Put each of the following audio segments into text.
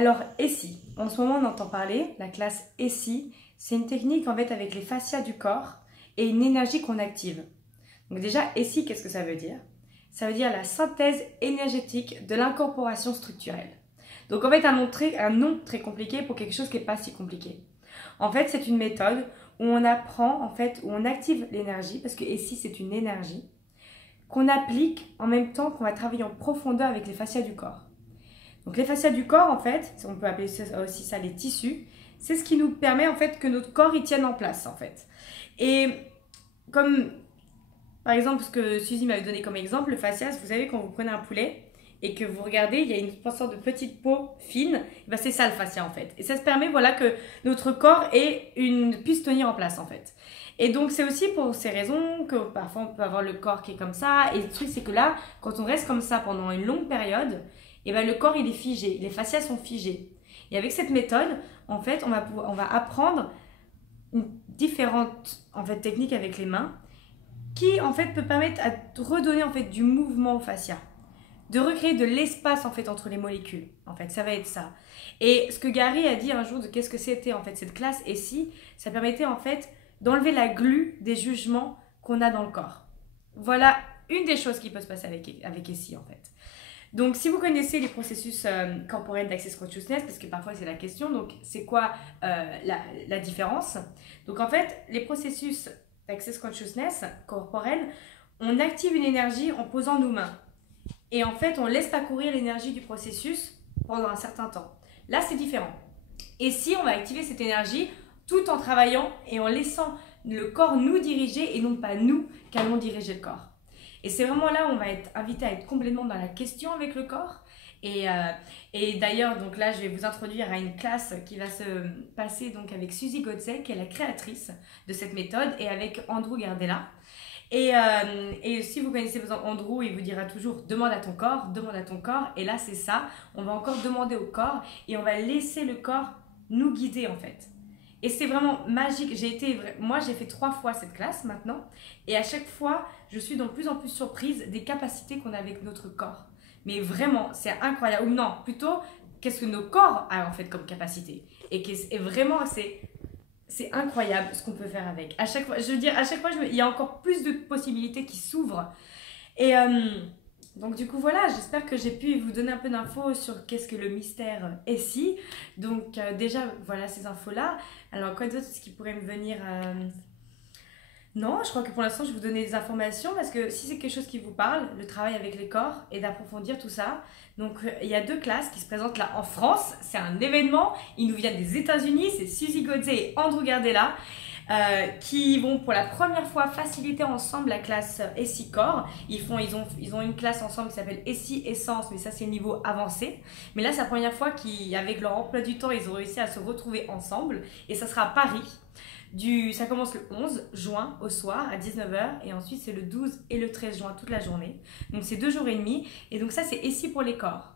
Alors, ESI, en ce moment on entend parler, la classe ESI, c'est une technique en fait avec les fascias du corps et une énergie qu'on active. Donc déjà, ESI, qu'est-ce que ça veut dire? Ça veut dire la synthèse énergétique de l'incorporation structurelle. Donc en fait, un nom très compliqué pour quelque chose qui n'est pas si compliqué. En fait, c'est une méthode où on apprend, en fait, où on active l'énergie, parce que ESI, c'est une énergie, qu'on applique en même temps qu'on va travailler en profondeur avec les fascias du corps. Donc les fascias du corps, en fait, on peut appeler aussi ça les tissus, c'est ce qui nous permet en fait que notre corps y tienne en place en fait. Et comme par exemple ce que Suzy m'avait donné comme exemple, le fascia, vous savez quand vous prenez un poulet et que vous regardez, il y a une sorte de petite peau fine, ben c'est ça le fascia en fait. Et ça se permet voilà que notre corps puisse tenir en place en fait. Et donc c'est aussi pour ces raisons que parfois on peut avoir le corps qui est comme ça. Et le truc c'est que là, quand on reste comme ça pendant une longue période, et ben le corps il est figé, les fascias sont figés. Et avec cette méthode, en fait, on va apprendre différentes en fait, techniques avec les mains qui en fait peut permettre à redonner en fait du mouvement au fascia, de recréer de l'espace en fait entre les molécules. En fait, ça va être ça. Et ce que Gary a dit un jour de qu'est-ce que c'était en fait cette classe ESI, ça permettait en fait d'enlever la glu des jugements qu'on a dans le corps. Voilà une des choses qui peut se passer avec ESI en fait. Donc, si vous connaissez les processus corporels d'Access Consciousness, parce que parfois c'est la question, donc c'est quoi la différence? Donc, en fait, les processus d'Access Consciousness corporels, on active une énergie en posant nos mains. Et en fait, on laisse pas courir l'énergie du processus pendant un certain temps. Là, c'est différent. Et si on va activer cette énergie tout en travaillant et en laissant le corps nous diriger et non pas nous qui allons diriger le corps. Et c'est vraiment là où on va être invité à être complètement dans la question avec le corps. Et d'ailleurs, donc là, je vais vous introduire à une classe qui va se passer donc avec Suzy Godset, qui est la créatrice de cette méthode, et avec Andrew Gardella. Et si vous connaissez Andrew, il vous dira toujours « demande à ton corps », et là, c'est ça. On va encore demander au corps et on va laisser le corps nous guider en fait. Et c'est vraiment magique. Moi, j'ai fait 3 fois cette classe maintenant. Et à chaque fois, je suis de plus en plus surprise des capacités qu'on a avec notre corps. Mais vraiment, c'est incroyable. Ou non, plutôt, qu'est-ce que nos corps ont en fait comme capacité. Et vraiment, c'est incroyable ce qu'on peut faire avec. À chaque fois, il y a encore plus de possibilités qui s'ouvrent. Et donc du coup voilà, j'espère que j'ai pu vous donner un peu d'infos sur qu'est-ce que le mystère ESI. Donc déjà voilà ces infos-là. Alors quoi d'autre ce qui pourrait me venir Non, je crois que pour l'instant je vais vous donner des informations parce que si c'est quelque chose qui vous parle, le travail avec les corps et d'approfondir tout ça. Donc il y a 2 classes qui se présentent là en France. C'est un événement, ils nous viennent des États-Unis, c'est Suzy Godset et Andrew Gardella. Qui vont pour la première fois faciliter ensemble la classe ESI Corps. Ils ont une classe ensemble qui s'appelle ESI Essence, mais ça c'est le niveau avancé. Mais là c'est la première fois qu'avec leur emploi du temps, ils ont réussi à se retrouver ensemble. Et ça sera à Paris. Ça commence le 11 juin au soir à 19 h et ensuite c'est le 12 et le 13 juin toute la journée. Donc c'est 2 jours et demi. Et donc ça c'est ESI pour les corps.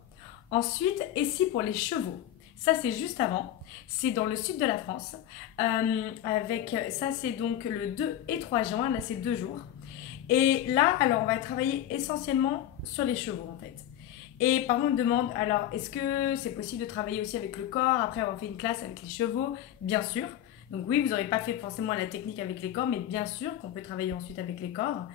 Ensuite ESI pour les chevaux. Ça, c'est juste avant. C'est dans le sud de la France. Ça, c'est donc le 2 et 3 juin. Là, c'est 2 jours. Et là, alors, on va travailler essentiellement sur les chevaux, en fait. Et par contre, on me demande, alors, est-ce que c'est possible de travailler aussi avec le corps après avoir fait une classe avec les chevaux? Bien sûr. Donc oui, vous n'aurez pas fait forcément la technique avec les corps, mais bien sûr qu'on peut travailler ensuite avec les corps.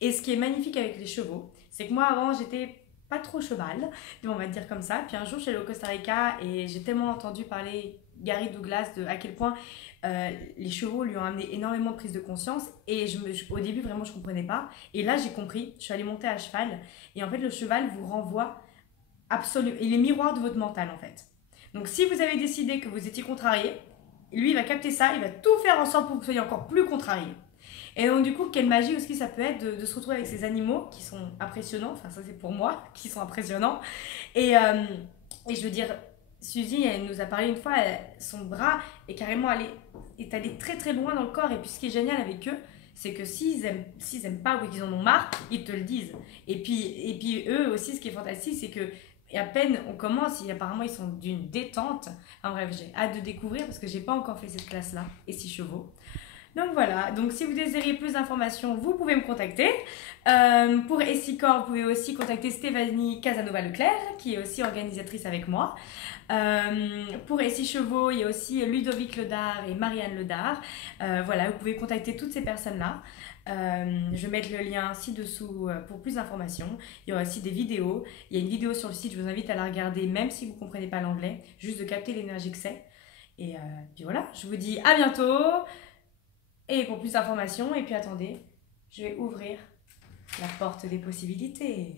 Et ce qui est magnifique avec les chevaux, c'est que moi, avant, j'étais pas trop cheval, on va dire comme ça. Puis un jour, je suis allée au Costa Rica et j'ai tellement entendu parler Gary Douglas de à quel point les chevaux lui ont amené énormément de prise de conscience. Et au début, vraiment, je comprenais pas. Et là, j'ai compris. Je suis allée monter à cheval. Et en fait, le cheval vous renvoie absolument. Il est miroir de votre mental, en fait. Donc, si vous avez décidé que vous étiez contrarié, lui, il va capter ça. Il va tout faire en sorte pour que vous soyez encore plus contrarié. Et donc du coup, quelle magie aussi ça peut être de se retrouver avec ces animaux qui sont impressionnants, enfin ça c'est pour moi, qui sont impressionnants. Et je veux dire, Suzy, elle nous a parlé une fois, son bras est carrément allé très très loin dans le corps. Et puis ce qui est génial avec eux, c'est que s'ils aiment pas ou qu'ils en ont marre, ils te le disent. Et puis eux aussi, ce qui est fantastique, c'est que à peine on commence, apparemment ils sont d'une détente. Enfin bref, j'ai hâte de découvrir parce que j'ai pas encore fait cette classe-là, et 6 chevaux. Donc voilà, donc si vous désirez plus d'informations, vous pouvez me contacter. Pour Essicor, vous pouvez aussi contacter Stéphanie Casanova-Leclerc, qui est aussi organisatrice avec moi. Pour Essie Chevaux, il y a aussi Ludovic Ledard et Marianne Ledard. Voilà, vous pouvez contacter toutes ces personnes-là. Je vais mettre le lien ci-dessous pour plus d'informations. Il y aura aussi des vidéos. Il y a une vidéo sur le site, je vous invite à la regarder, même si vous ne comprenez pas l'anglais, juste de capter l'énergie que c'est. Et puis voilà, je vous dis à bientôt. Et pour plus d'informations, et puis attendez, je vais ouvrir la porte des possibilités.